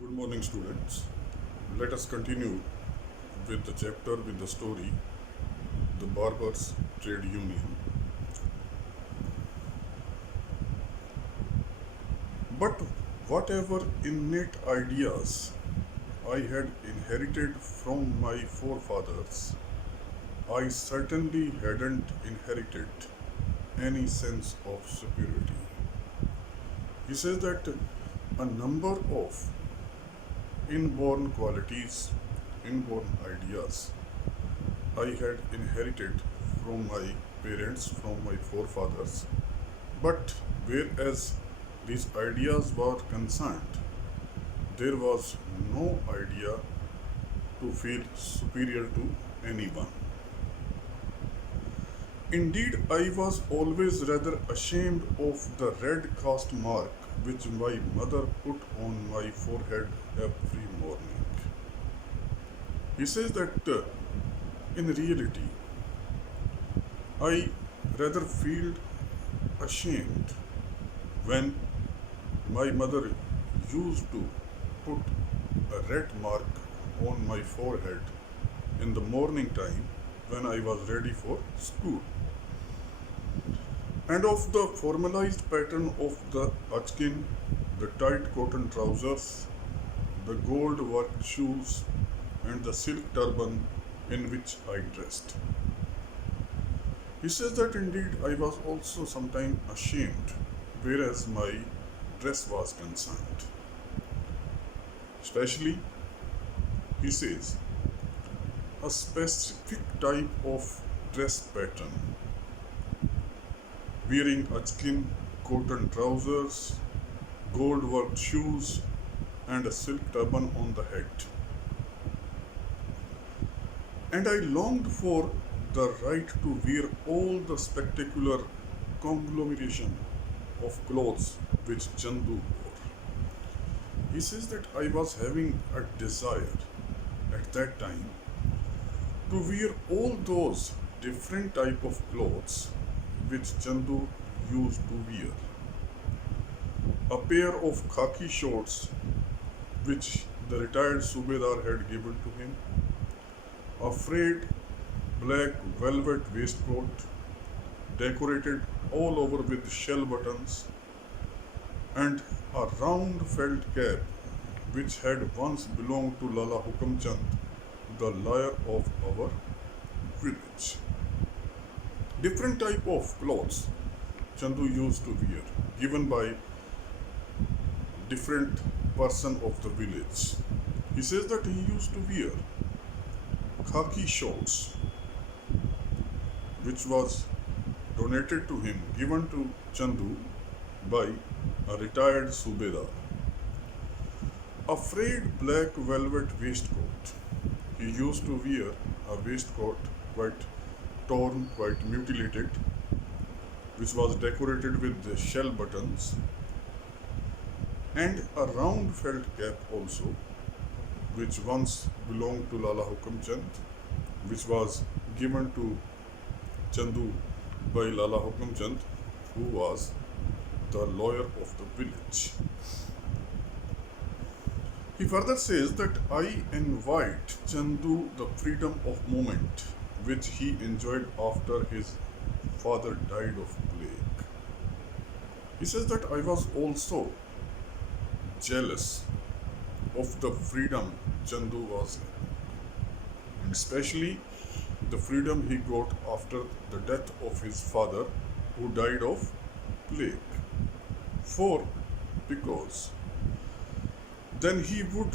Good morning, students. Let us continue with the chapter with the story The Barbers Trade Union. But whatever innate ideas I had inherited from my forefathers, I certainly hadn't inherited any sense of superiority. He says that a number of inborn qualities, inborn ideas I had inherited from my parents, from my forefathers. But whereas these ideas were concerned, there was no idea to feel superior to anyone. Indeed, I was always rather ashamed of the red caste mark which my mother put on my forehead every morning. He says that in reality, I rather feel ashamed when my mother used to put a red mark on my forehead in the morning time when I was ready for school. And of the formalized pattern of the achkin, the tight cotton trousers, the gold worked shoes, and the silk turban in which I dressed. He says that indeed I was also sometimes ashamed, whereas my dress was concerned. Especially, he says, a specific type of dress pattern, wearing achkin cotton trousers, gold worked shoes, and a silk turban on the head. And I longed for the right to wear all the spectacular conglomeration of clothes which Chandu wore. He says that I was having a desire at that time to wear all those different type of clothes which Chandu used to wear. A pair of khaki shorts which the retired Subedar had given to him, a frayed black velvet waistcoat decorated all over with shell buttons, and a round felt cap which had once belonged to Lala Hukam Chand, the lawyer of our village. Different type of clothes Chandu used to wear, given by different person of the village. He says that he used to wear khaki shorts, which was donated to him, given to Chandu by a retired Subedar. A frayed black velvet waistcoat. He used to wear a waistcoat quite torn, quite mutilated, which was decorated with the shell buttons, and a round felt cap also, which once belonged to Lala Hukam Chand, which was given to Chandu by Lala Hukam Chand, who was the lawyer of the village. He further says that I envied Chandu the freedom of movement which he enjoyed after his father died of plague. He says that I was also jealous of the freedom Chandu was having, and especially the freedom he got after the death of his father, who died of plague. For because then he would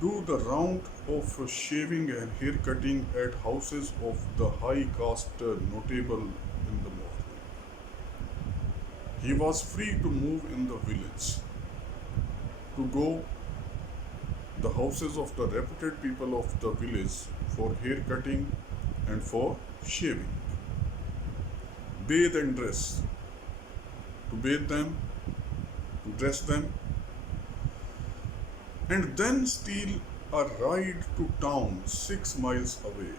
do the round of shaving and hair cutting at houses of the high caste notable in the morning. He was free to move in the village, to go the houses of the reputed people of the village for hair cutting and for shaving, bathe and dress, to bathe them, to dress them, and then steal a ride to town 6 miles away.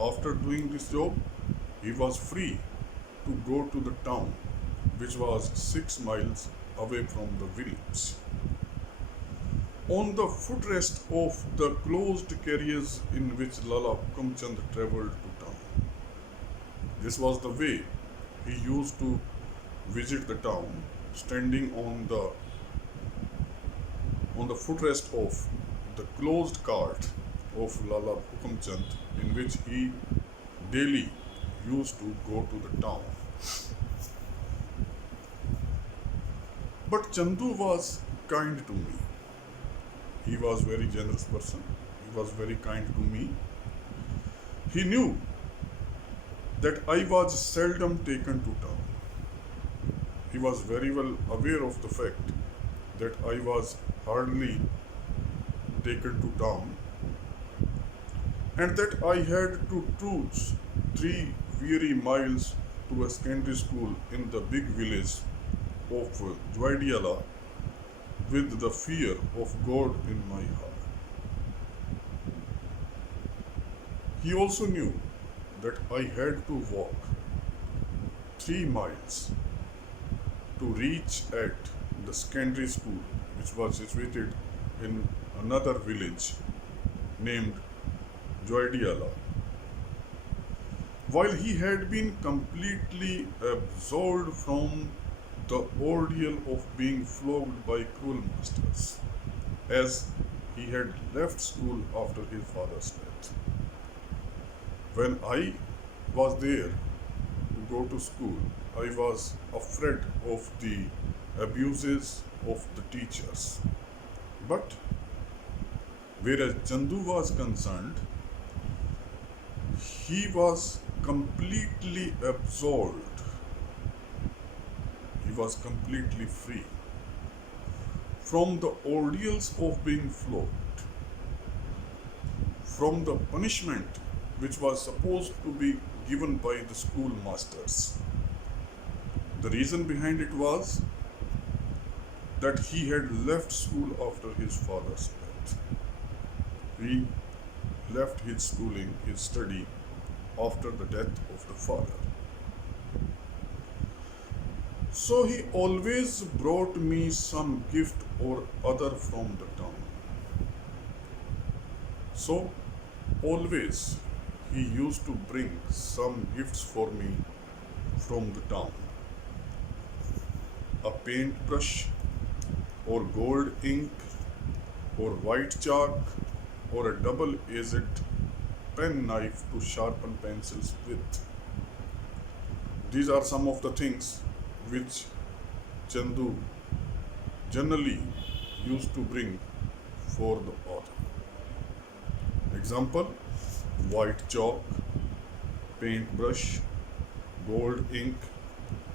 After doing this job, he was free to go to the town, which was 6 miles away from the village. on the footrest of the closed carriage in which Lala Hukamchand travelled to town. This was the way he used to visit the town, standing on the footrest of the closed cart of Lala Hukamchand, in which he daily used to go to the town. But Chandu was kind to me. He was very generous person. He was very kind to me. He knew that I was seldom taken to town. He was very well aware of the fact that I was hardly taken to town and that I had to trudge 3 weary miles to a secondary school in the big village of Joidiala with the fear of God in my heart. He also knew that I had to walk 3 miles to reach at the secondary school, which was situated in another village named Joidiala. While he had been completely absolved from the ordeal of being flogged by cruel masters, as he had left school after his father's death. When I was there to go to school, I was afraid of the abuses of the teachers. But whereas Chandu was concerned, he was completely absolved. He was completely free from the ordeals of being flogged, from the punishment which was supposed to be given by the schoolmasters. The reason behind it was that he had left school after his father's death. He left his schooling, his study, after the death of the father. So he always brought me some gift or other from the town. So always he used to bring some gifts for me from the town. A paintbrush, or gold ink, or white chalk, or a double-edged pen knife to sharpen pencils with. These are some of the things which Chandu generally used to bring for the author. Example: white chalk, paintbrush, gold ink,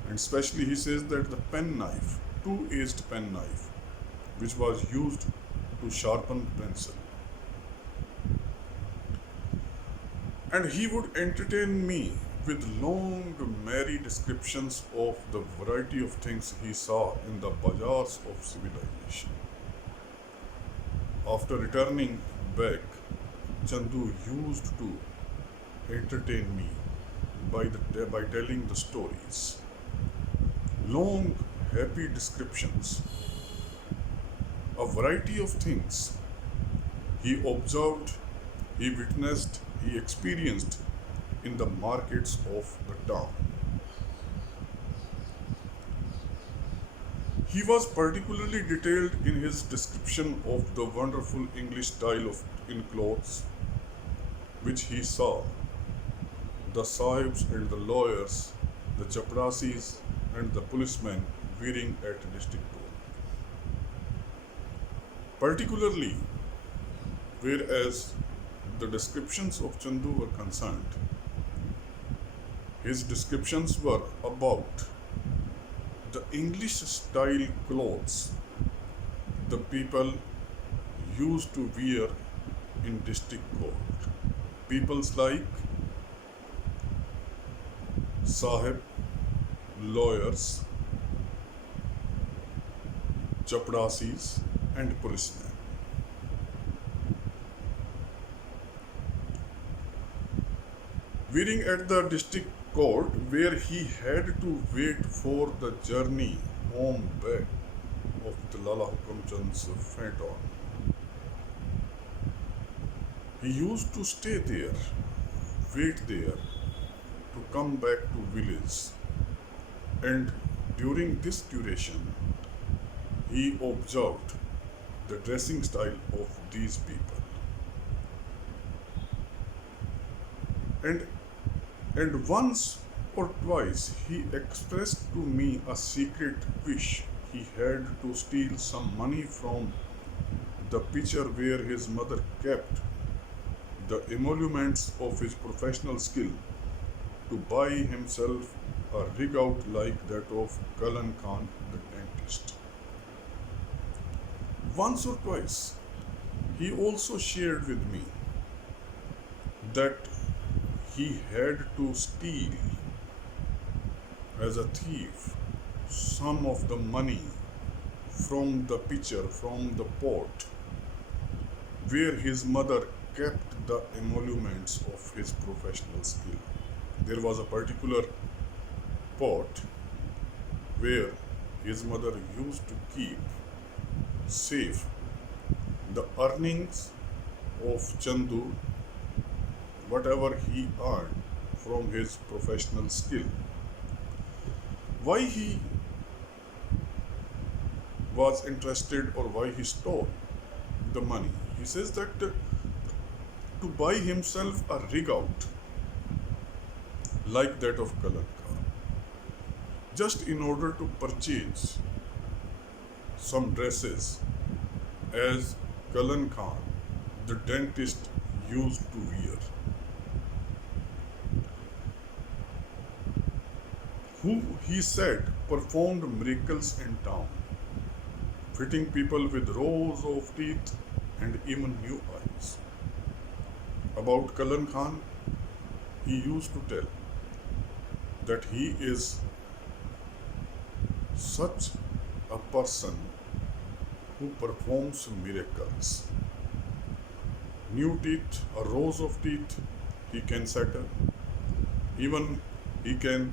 and especially he says that the pen knife, two-edged pen knife, which was used to sharpen pencil. And he would entertain me with long, merry descriptions of the variety of things he saw in the bazaars of civilization. After returning back, Chandu used to entertain me by telling the stories. Long, happy descriptions. A variety of things he observed, he witnessed, he experienced in the markets of the town. He was particularly detailed in his description of the wonderful English style in clothes which he saw the sahibs and the lawyers, the chaprasis and the policemen wearing at district court. Particularly, whereas the descriptions of Chandu were concerned, his descriptions were about the English style clothes the people used to wear in district court. Peoples like sahib, lawyers, chaprasis, and policemen. Wearing at the district court, where he had to wait for the journey home back of the Lala Hukamchand's phaeton. He used to stay there, wait there, to come back to village. And during this duration, he observed the dressing style of these people. And, and once or twice he expressed to me a secret wish. He had to steal some money from the pitcher where his mother kept the emoluments of his professional skill to buy himself a rig out like that of Kalan Khan the dentist. Once or twice, he also shared with me that he had to steal as a thief some of the money from the pitcher, from the pot, where his mother kept the emoluments of his professional skill. There was a particular pot where his mother used to keep safe the earnings of Chandu, whatever he earned from his professional skill. Why he was interested or why he stole the money? He says that to buy himself a rig out like that of Kalan Khan, just in order to purchase some dresses as Kalan Khan, the dentist, used to wear, who he said performed miracles in town, fitting people with rows of teeth and even new eyes. About Kalan Khan, he used to tell that he is such a person who performs miracles. New teeth, or rows of teeth, he can settle. Even he can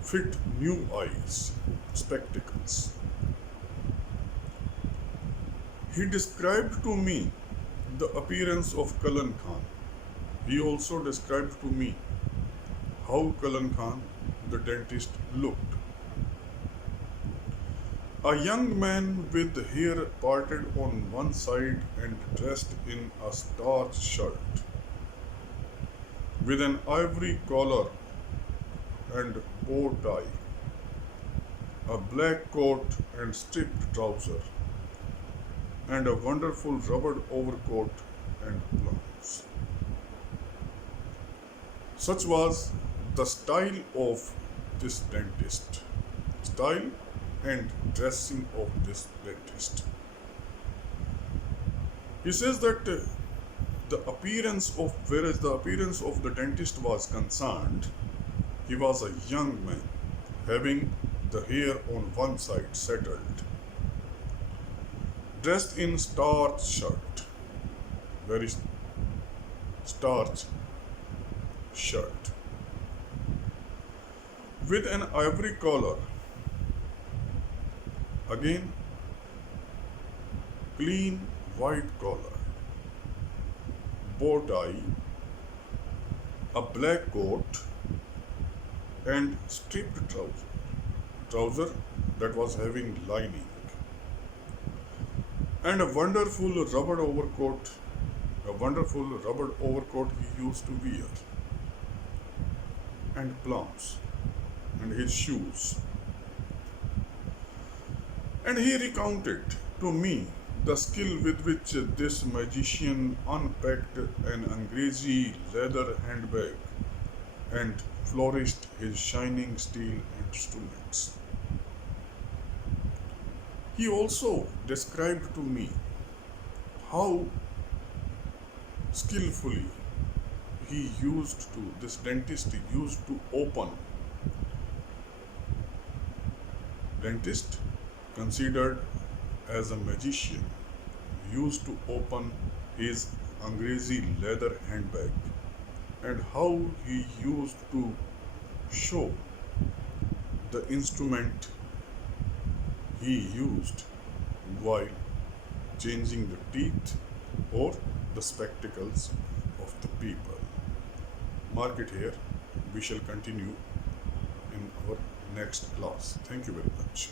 fit new eyes, spectacles. He described to me the appearance of Kalan Khan. He also described to me how Kalan Khan, the dentist, looked. A young man with hair parted on one side and dressed in a starched shirt, with an ivory collar and bow tie, a black coat and striped trouser, and a wonderful rubbered overcoat and gloves. Such was the style of this dentist, style and dressing of this dentist. He says that the appearance of, whereas the appearance of the dentist was concerned, he was a young man having the hair on one side settled, dressed in starched shirt, very starched shirt, with an ivory collar, again clean white collar, bow tie, a black coat, and striped trouser that was having lining, and a wonderful rubbered overcoat he used to wear, and plums, and his shoes. And he recounted to me the skill with which this magician unpacked an Angrezi leather handbag and flourished his shining steel instruments. He also described to me how skillfully this dentist used to open. Dentist, considered as a magician, used to open his Angrezi leather handbag, and how he used to show the instrument he used while changing the teeth or the spectacles of the people. Mark it here. We shall continue in our next class. Thank you very much.